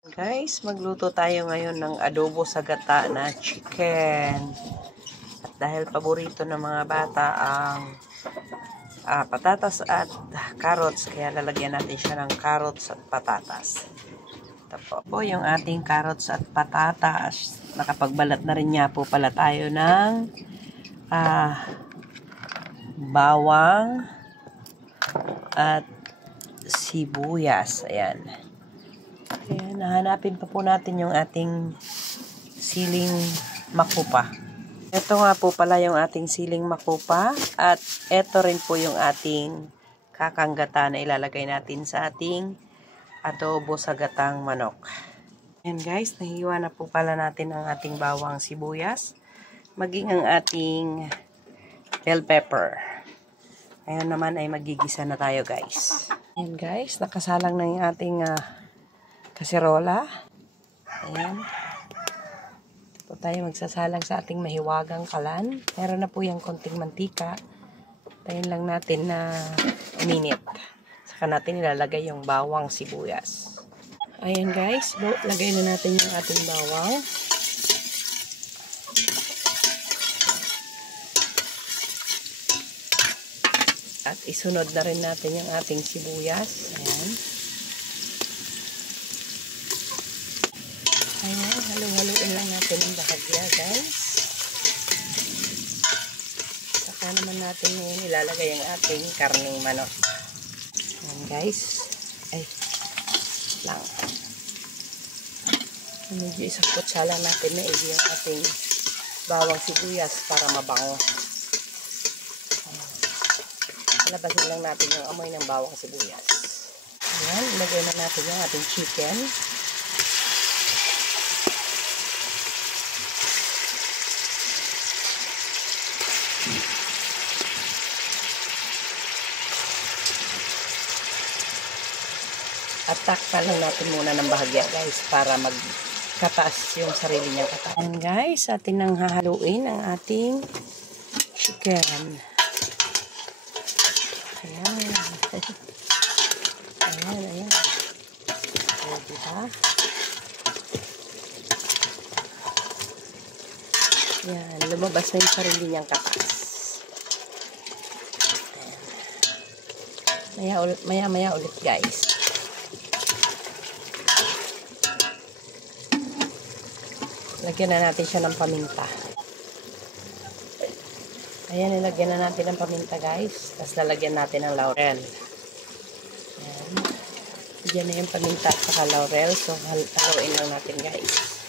Guys, magluto tayo ngayon ng adobo sa gata na chicken. At dahil paborito ng mga bata ang patatas at carrots, kaya lalagyan natin siya ng carrots at patatas. Ito po yung ating carrots at patatas. Nakapagbalat na rin niya po pala tayo ng bawang at sibuyas. Ayan. Ayan, nahanapin pa po natin yung ating siling makupa. Ito nga po pala yung ating siling makupa at ito rin po yung ating kakanggata na ilalagay natin sa ating adobo sa gatang manok. Ayan guys, nahiwa na po pala natin ang ating bawang sibuyas, maging ang ating bell pepper. Ayan naman ay magigisa na tayo guys. Ayan guys, nakasalang na yung ating kaserola. Ayan. Ito tayo magsasalang sa ating mahiwagang kalan. Meron na po yung konting mantika. Tayin lang natin na uminit. Saka natin ilalagay yung bawang sibuyas. Ayan guys, lagay na natin yung ating bawang. At isunod na rin natin yung ating sibuyas. Ayan. Ayan, halo-haloin lang natin ang bahagya guys. Saka naman natin ngayon ilalagay ang ating karning manok. Ayan guys. Ay, lang. Medyo isakot lang natin na yung ating bawang sibuyas para mabango. Labasin lang natin yung amoy ng bawang sibuyas. Ayan, ilagay na natin yung ating chicken. At takpan lang natin muna ng bahagya guys para magkataas yung sarili niyang katawan. Ayan guys, atin nang hahaluin ang ating chicken. Ayan. Ayan. O, diba? Ayan, lumabas na yung sarili niyang katas. Maya ulit guys. Lagyan na natin siya ng paminta. Ayan, nilagyan na natin ng paminta guys. Tapos lalagyan natin ng laurel. Ayan. Diyan na yung paminta at saka laurel. So, haluin lang natin guys.